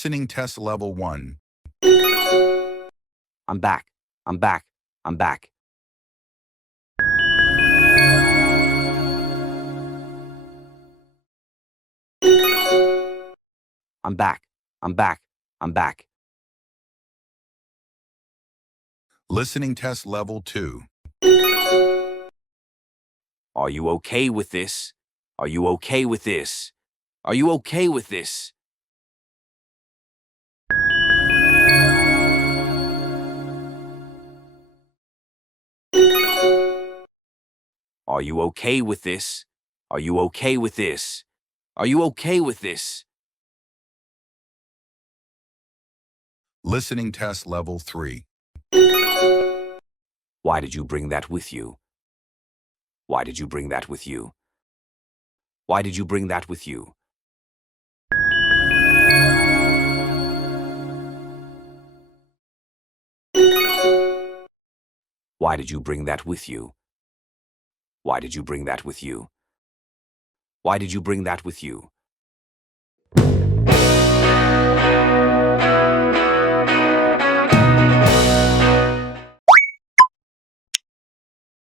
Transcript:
Listening test level 1. I'm back. I'm back. I'm back. I'm back. I'm back. I'm back. Listening test level 2. Are you okay with this? Are you okay with this? Are you okay with this? Are you okay with this? Are you okay with this? Are you okay with this? Listening test level 3. Why did you bring that with you? Why did you bring that with you? Why did you bring that with you? Why did you bring that with you? Why did you bring that with you? Why did you bring that with you?